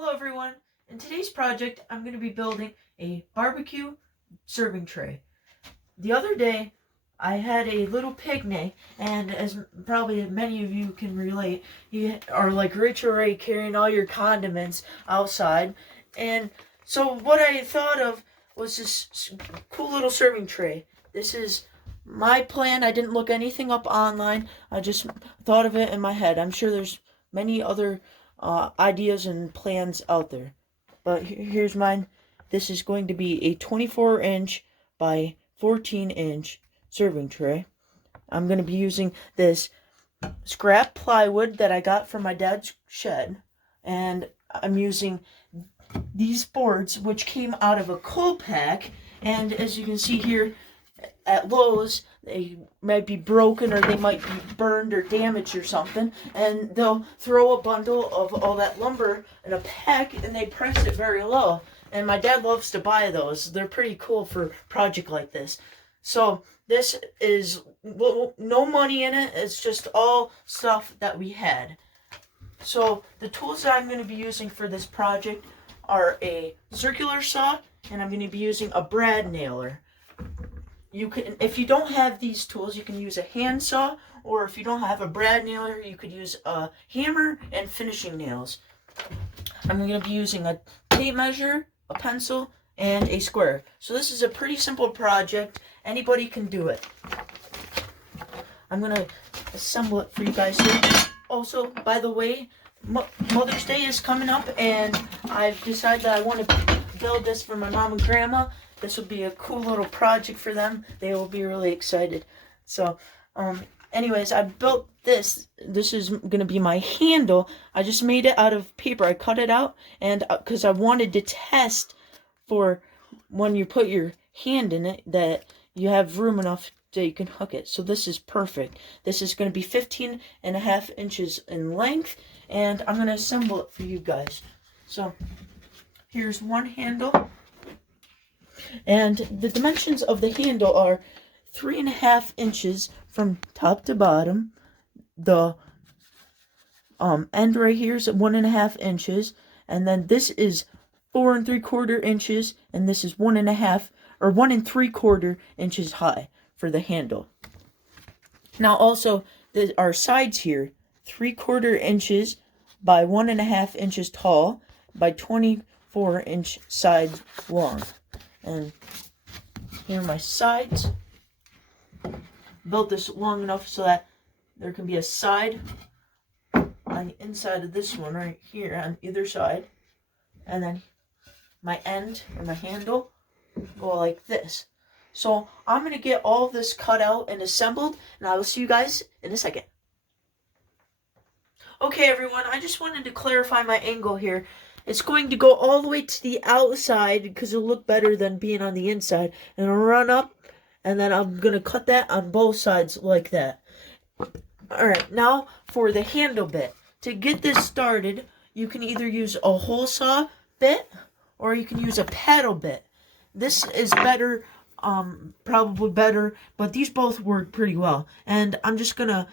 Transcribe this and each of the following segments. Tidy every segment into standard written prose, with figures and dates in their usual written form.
Hello everyone. In today's project, I'm going to be building a barbecue serving tray. The other day, I had a little picnic, and as probably many of you can relate, you are like Rachel Ray carrying all your condiments outside. And so what I thought of was this cool little serving tray. This is my plan. I didn't look anything up online. I just thought of it in my head. I'm sure there's many other ideas and plans out there, but here's mine. This is going to be a 24-inch by 14-inch serving tray. I'm going to be using this scrap plywood that I got from my dad's shed, and I'm using these boards which came out of a coal pack, and as you can see here at Lowe's, they might be broken or they might be burned or damaged or something, and they'll throw a bundle of all that lumber in a pack and they press it very low, and my dad loves to buy those. They're pretty cool for a project like this. So this is no money in it, it's just all stuff that we had. So the tools that I'm going to be using for this project are a circular saw, and I'm going to be using a brad nailer. You can, if you don't have these tools, you can use a handsaw, or if you don't have a brad nailer, you could use a hammer and finishing nails. I'm going to be using a tape measure, a pencil, and a square. So this is a pretty simple project. Anybody can do it. I'm going to assemble it for you guys here. Also, by the way, Mother's Day is coming up, and I've decided that I want to build this for my mom and grandma. This will be a cool little project for them. They will be really excited. So, anyways, I built this. This is going to be my handle. I just made it out of paper. I cut it out, and because I wanted to test for when you put your hand in it that you have room enough that you can hook it. So this is perfect. This is going to be 15.5 inches in length, and I'm going to assemble it for you guys. So here's one handle. And the dimensions of the handle are 3.5 inches from top to bottom. The end right here is 1.5 inches, and then this is 4 3/4 inches, and this is 1.5 or 1 3/4 inches high for the handle. Now also our sides here, 3/4 inches by 1.5 inches tall by 24-inch sides long. And here are my sides. Built this long enough so that there can be a side on the inside of this one right here on either side. And then my end or my handle go like this. So I'm going to get all of this cut out and assembled, and I will see you guys in a second. Okay everyone, I just wanted to clarify my angle here. It's going to go all the way to the outside because it'll look better than being on the inside. And it'll run up, and then I'm going to cut that on both sides like that. Alright, now for the handle bit. To get this started, you can either use a hole saw bit or you can use a paddle bit. This is better, probably better, but these both work pretty well. And I'm just going to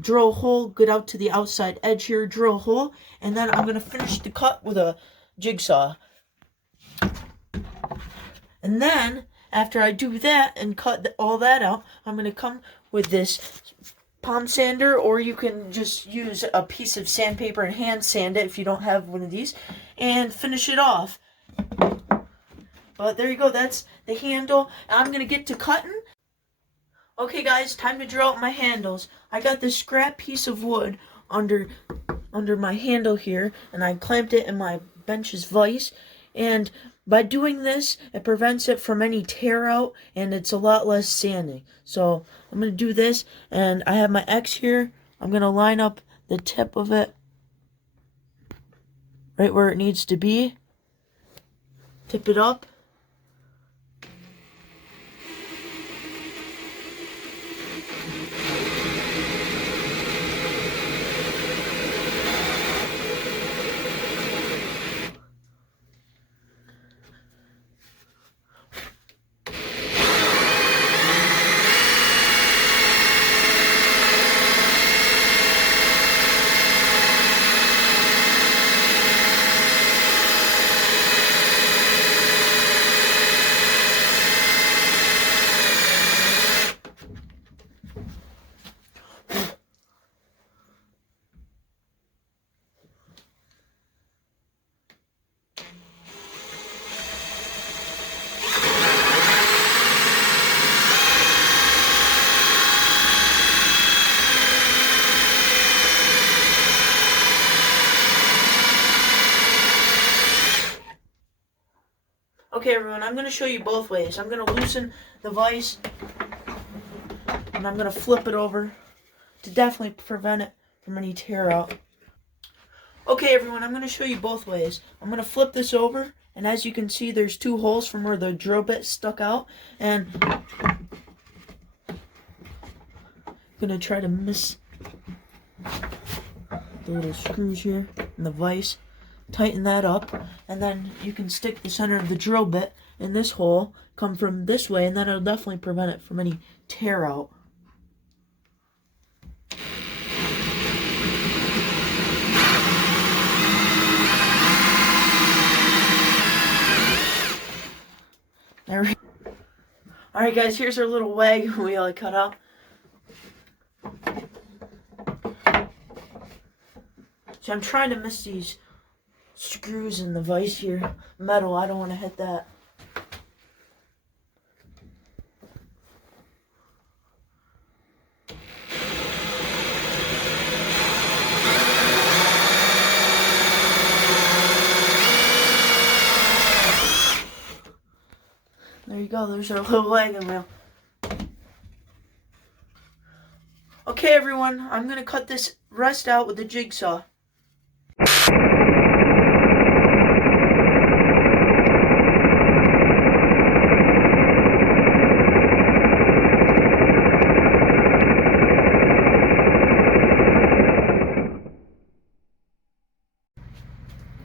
drill a hole, get out to the outside edge here, drill a hole, and then I'm going to finish the cut with a jigsaw. And then, after I do that and cut all that out, I'm going to come with this palm sander, or you can just use a piece of sandpaper and hand sand it if you don't have one of these, and finish it off. But there you go, that's the handle. I'm going to get to cutting. Okay guys, time to drill out my handles. I got this scrap piece of wood under my handle here, and I clamped it in my bench's vise, and by doing this, it prevents it from any tear out, and it's a lot less sanding. So I'm going to do this, and I have my X here. I'm going to line up the tip of it right where it needs to be. Tip it up. Okay, everyone, I'm going to show you both ways. I'm going to loosen the vise, and I'm going to flip it over to definitely prevent it from any tear out. Okay, everyone, I'm going to show you both ways. I'm going to flip this over, and as you can see, there's 2 holes from where the drill bit stuck out, and I'm going to try to miss the little screws here in the vise. Tighten that up, and then you can stick the center of the drill bit in this hole, come from this way, and that'll definitely prevent it from any tear out. Alright guys, here's our little wagon wheel I cut out. So I'm trying to miss these screws in the vise here. Metal, I don't want to hit that. There you go, there's our little wagon wheel. Okay everyone, I'm going to cut this rest out with the jigsaw.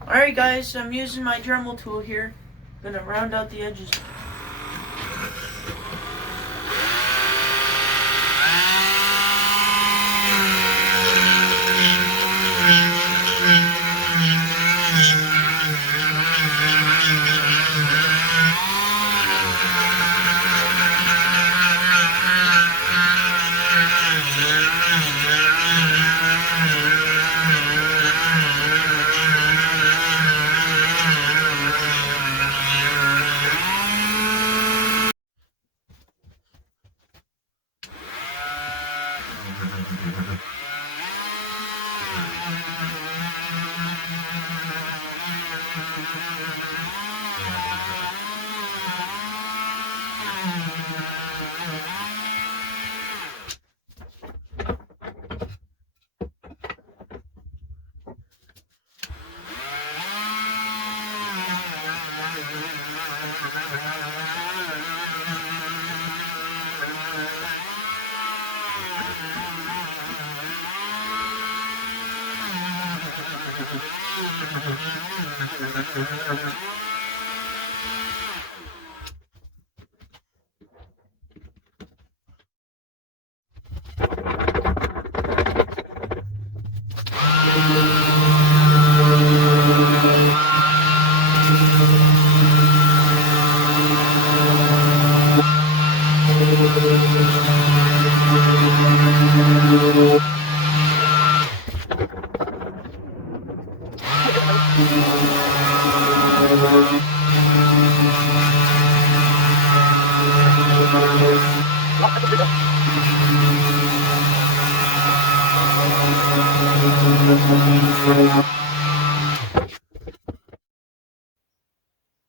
Alright guys, I'm using my Dremel tool here. I'm going to round out the edges.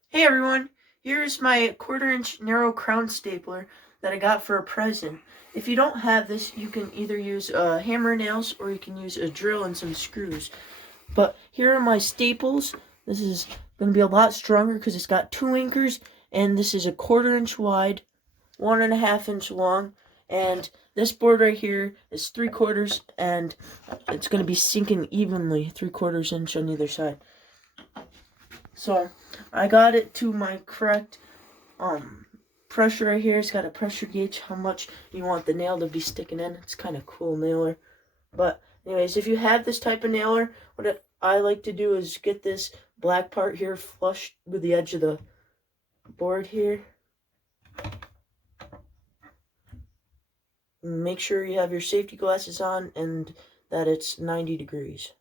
Hey everyone, here's my 1/4-inch narrow crown stapler that I got for a present. If you don't have this, you can either use hammer nails or you can use a drill and some screws. But here are my staples. This is going to be a lot stronger because it's got 2 anchors, and this is a 1/4-inch wide, 1.5 inch long, and this board right here is 3/4, and it's going to be sinking evenly 3/4 inch on either side. So I got it to my correct pressure right here. It's got a pressure gauge, how much you want the nail to be sticking in. It's kind of cool nailer. But anyways, if you have this type of nailer, what I like to do is get this black part here flush with the edge of the board here. Make sure you have your safety glasses on and that it's 90 degrees.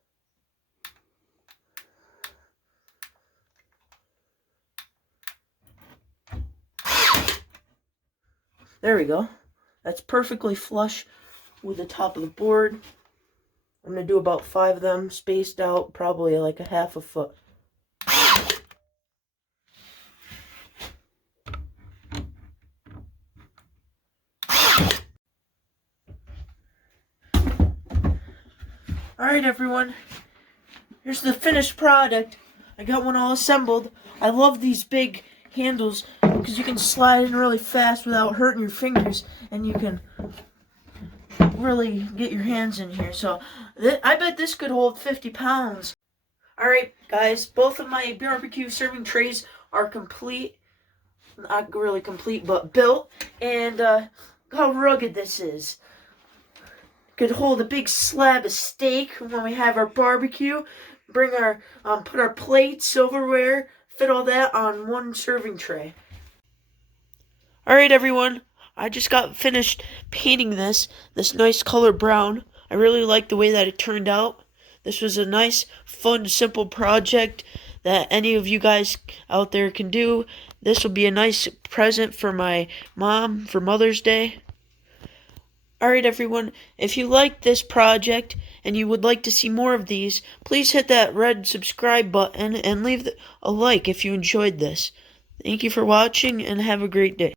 There we go. That's perfectly flush with the top of the board. I'm going to do about 5 of them spaced out, probably like a 1/2 foot. Alright everyone, here's the finished product. I got one all assembled. I love these big handles because you can slide in really fast without hurting your fingers, and you can really get your hands in here. So I bet this could hold 50 pounds. Alright guys, both of my barbecue serving trays are complete. Not really complete, but built. And how rugged this is. Could hold a big slab of steak when we have our barbecue. Bring our, put our plates, silverware, fit all that on one serving tray. Alright everyone, I just got finished painting this nice color brown. I really like the way that it turned out. This was a nice, fun, simple project that any of you guys out there can do. This will be a nice present for my mom for Mother's Day. Alright everyone, if you liked this project and you would like to see more of these, please hit that red subscribe button and leave a like if you enjoyed this. Thank you for watching and have a great day.